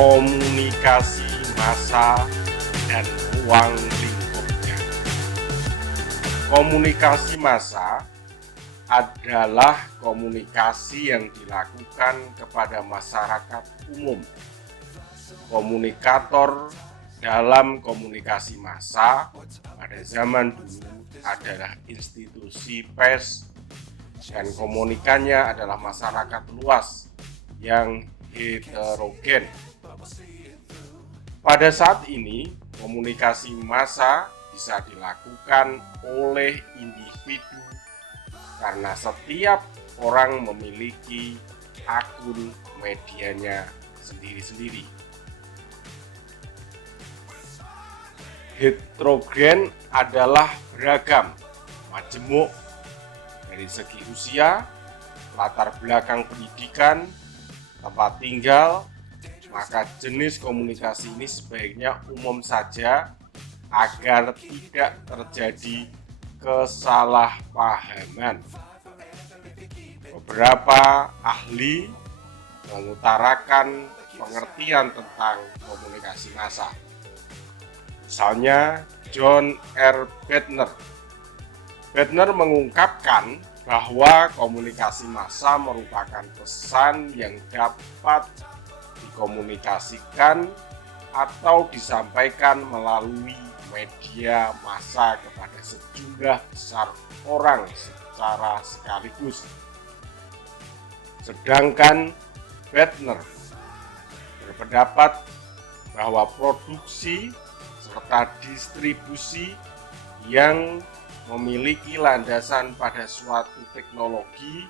komunikasi massa dan ruang lingkupnya. Komunikasi massa adalah komunikasi yang dilakukan kepada masyarakat umum. Komunikator dalam komunikasi massa pada zaman dulu adalah institusi pers dan komunikannya adalah masyarakat luas yang heterogen. Pada saat ini, komunikasi massa bisa dilakukan oleh individu karena setiap orang memiliki akun medianya sendiri-sendiri. Heterogen adalah beragam, majemuk dari segi usia, latar belakang pendidikan, tempat tinggal, maka jenis komunikasi ini sebaiknya umum saja agar tidak terjadi kesalahpahaman. Beberapa ahli mengutarakan pengertian tentang komunikasi massa. Misalnya John R. Bettner. Bettner mengungkapkan bahwa komunikasi massa merupakan pesan yang dapat dikomunikasikan atau disampaikan melalui media massa kepada sejumlah besar orang secara sekaligus. Sedangkan Bettner berpendapat bahwa produksi serta distribusi yang memiliki landasan pada suatu teknologi,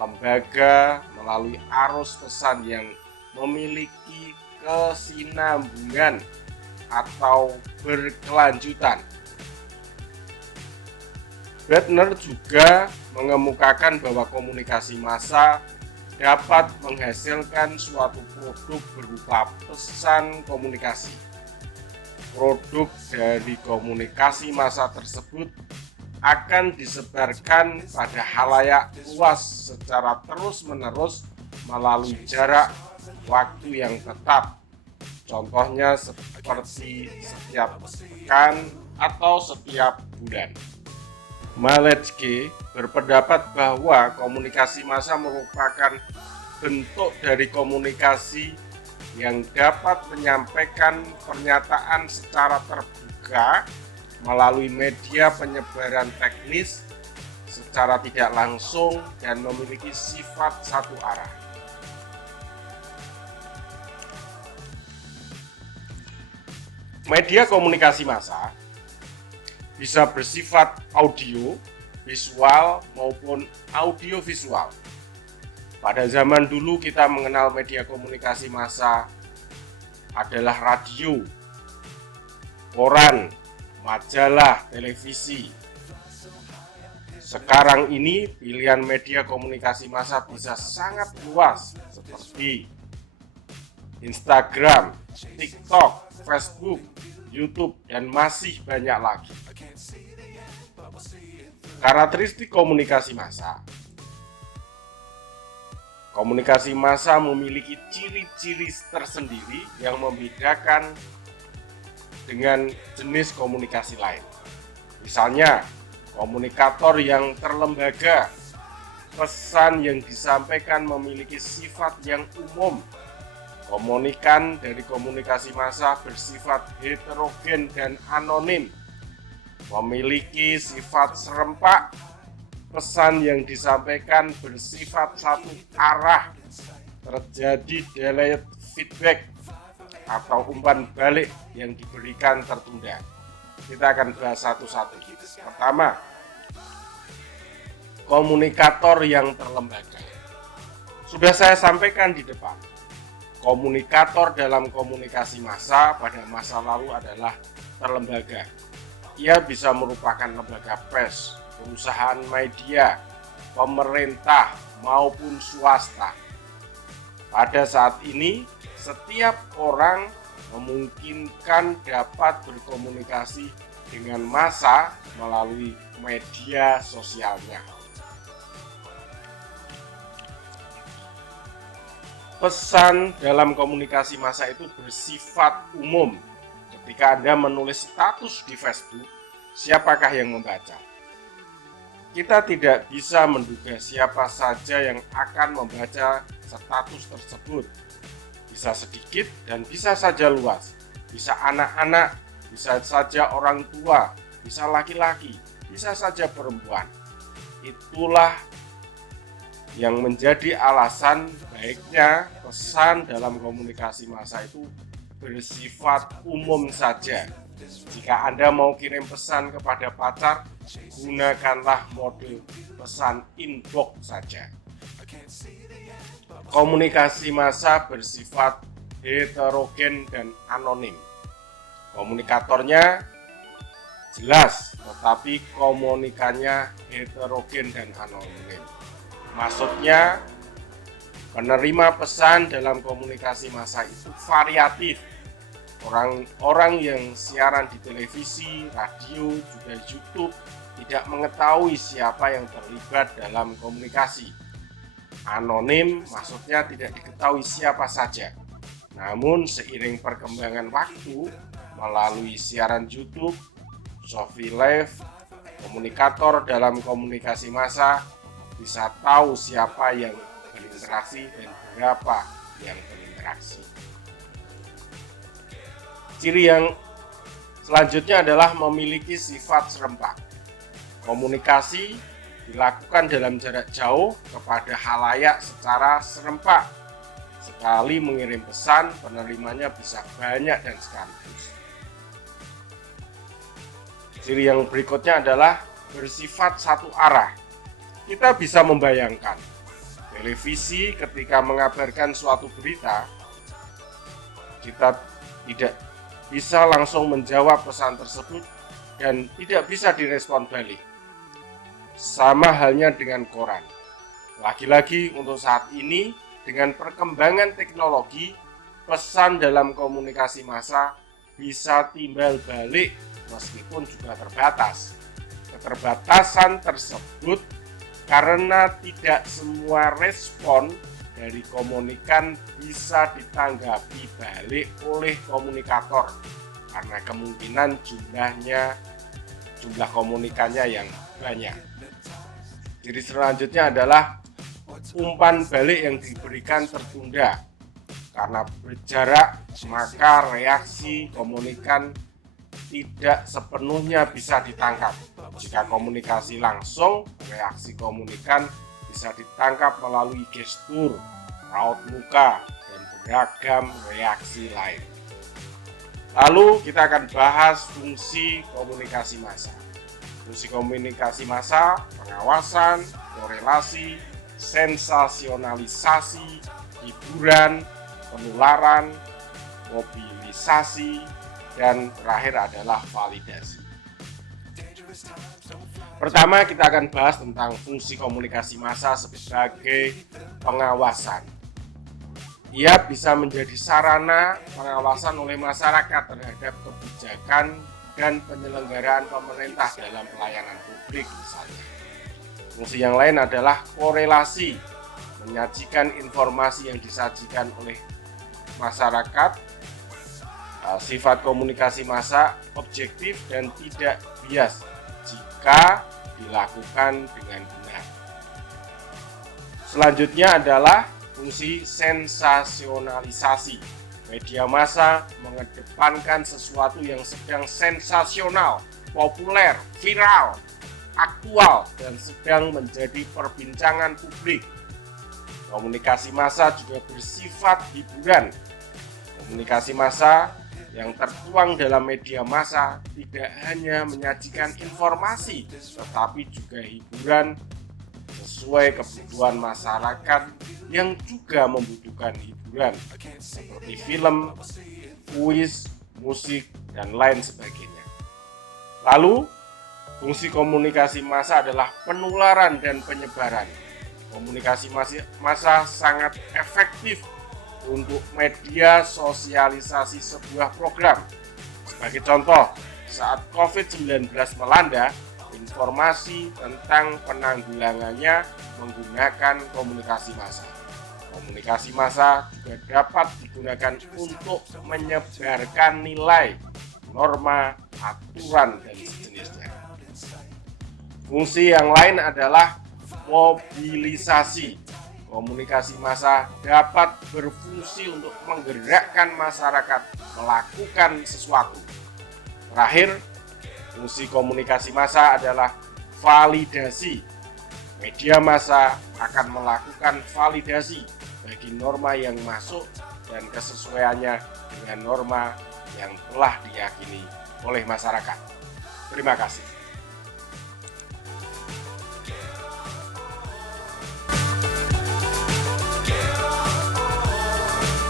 lembaga melalui arus pesan yang memiliki kesinambungan atau berkelanjutan. Bettner juga mengemukakan bahwa komunikasi massa dapat menghasilkan suatu produk berupa pesan komunikasi. Produk dari komunikasi massa tersebut akan disebarkan pada khalayak luas secara terus-menerus melalui jarak waktu yang tetap. Contohnya seperti setiap pekan atau setiap bulan. Malecki berpendapat bahwa komunikasi massa merupakan bentuk dari komunikasi yang dapat menyampaikan pernyataan secara terbuka melalui media penyebaran teknis secara tidak langsung dan memiliki sifat satu arah. Media komunikasi massa bisa bersifat audio, visual, maupun audiovisual. Pada zaman dulu kita mengenal media komunikasi massa adalah radio, koran, majalah, televisi. Sekarang ini pilihan media komunikasi massa bisa sangat luas seperti Instagram, TikTok, Facebook, YouTube, dan masih banyak lagi. Karakteristik komunikasi massa. Komunikasi massa memiliki ciri-ciri tersendiri yang membedakan dengan jenis komunikasi lain. Misalnya, komunikator yang terlembaga, pesan yang disampaikan memiliki sifat yang umum. Komunikan dari komunikasi massa bersifat heterogen dan anonim, memiliki sifat serempak. Pesan yang disampaikan bersifat satu arah, terjadi delayed feedback atau umpan balik yang diberikan tertunda. Kita akan bahas satu-satu. Pertama, komunikator yang terlembaga. Sudah saya sampaikan di depan, komunikator dalam komunikasi massa pada masa lalu adalah terlembaga. Ia bisa merupakan lembaga pers, perusahaan media, pemerintah, maupun swasta. Pada saat ini, setiap orang memungkinkan dapat berkomunikasi dengan massa melalui media sosialnya. Pesan dalam komunikasi massa itu bersifat umum. Ketika Anda menulis status di Facebook, siapakah yang membaca? Kita tidak bisa menduga siapa saja yang akan membaca status tersebut. Bisa sedikit dan bisa saja luas. Bisa anak-anak, bisa saja orang tua, bisa laki-laki, bisa saja perempuan. Itulah yang menjadi alasan baiknya pesan dalam komunikasi massa itu bersifat umum saja. Jika Anda mau kirim pesan kepada pacar, gunakanlah mode pesan inbox saja. Komunikasi massa bersifat heterogen dan anonim. Komunikatornya jelas, tetapi komunikannya heterogen dan anonim. Maksudnya, penerima pesan dalam komunikasi massa itu variatif. Orang yang siaran di televisi, radio, juga YouTube tidak mengetahui siapa yang terlibat dalam komunikasi. Anonim maksudnya tidak diketahui siapa saja. Namun seiring perkembangan waktu melalui siaran YouTube, Sophie Live, komunikator dalam komunikasi massa bisa tahu siapa yang berinteraksi dan berapa yang berinteraksi. Ciri yang selanjutnya adalah memiliki sifat serempak. Komunikasi dilakukan dalam jarak jauh kepada khalayak secara serempak. Sekali mengirim pesan, penerimanya bisa banyak dan sekaligus. Ciri yang berikutnya adalah bersifat satu arah. Kita bisa membayangkan, televisi ketika mengabarkan suatu berita, kita tidak bisa langsung menjawab pesan tersebut dan tidak bisa direspon balik. Sama halnya dengan koran. Lagi-lagi untuk saat ini, dengan perkembangan teknologi, pesan dalam komunikasi massa bisa timbal balik meskipun juga terbatas. Keterbatasan tersebut karena tidak semua respon dari komunikan bisa ditanggapi balik oleh komunikator karena kemungkinan jumlah komunikannya yang banyak. Jadi selanjutnya adalah umpan balik yang diberikan tertunda karena berjarak, maka reaksi komunikan tidak sepenuhnya bisa ditangkap. Jika komunikasi langsung, reaksi komunikan bisa ditangkap melalui gestur, raut muka, dan beragam reaksi lain. Lalu kita akan bahas fungsi komunikasi massa. Fungsi komunikasi massa, pengawasan, korelasi, sensasionalisasi, hiburan, penularan, mobilisasi, dan terakhir adalah validasi. Pertama, kita akan bahas tentang fungsi komunikasi massa sebagai pengawasan. Ia bisa menjadi sarana pengawasan oleh masyarakat terhadap kebijakan dan penyelenggaraan pemerintah dalam pelayanan publik misalnya. Fungsi yang lain adalah korelasi, menyajikan informasi yang disajikan oleh masyarakat. Sifat komunikasi massa objektif dan tidak bias jika dilakukan dengan benar. Selanjutnya adalah fungsi sensasionalisasi. Media massa mengedepankan sesuatu yang sedang sensasional, populer, viral, aktual, dan sedang menjadi perbincangan publik. Komunikasi massa juga bersifat hiburan. Komunikasi massa yang tertuang dalam media massa tidak hanya menyajikan informasi, tetapi juga hiburan sesuai kebutuhan masyarakat yang juga membutuhkan hiburan, seperti film, kuis, musik, dan lain sebagainya. Lalu, fungsi komunikasi massa adalah penularan dan penyebaran. Komunikasi massa sangat efektif untuk media sosialisasi sebuah program. Sebagai contoh, saat COVID-19 melanda, informasi tentang penanggulangannya menggunakan komunikasi massa. Komunikasi massa juga dapat digunakan untuk menyebarkan nilai, norma, aturan, dan sejenisnya. Fungsi yang lain adalah mobilisasi. Komunikasi massa dapat berfungsi untuk menggerakkan masyarakat melakukan sesuatu. Terakhir, fungsi komunikasi massa adalah validasi. Media massa akan melakukan validasi bagi norma yang masuk dan kesesuaiannya dengan norma yang telah diyakini oleh masyarakat. Terima kasih.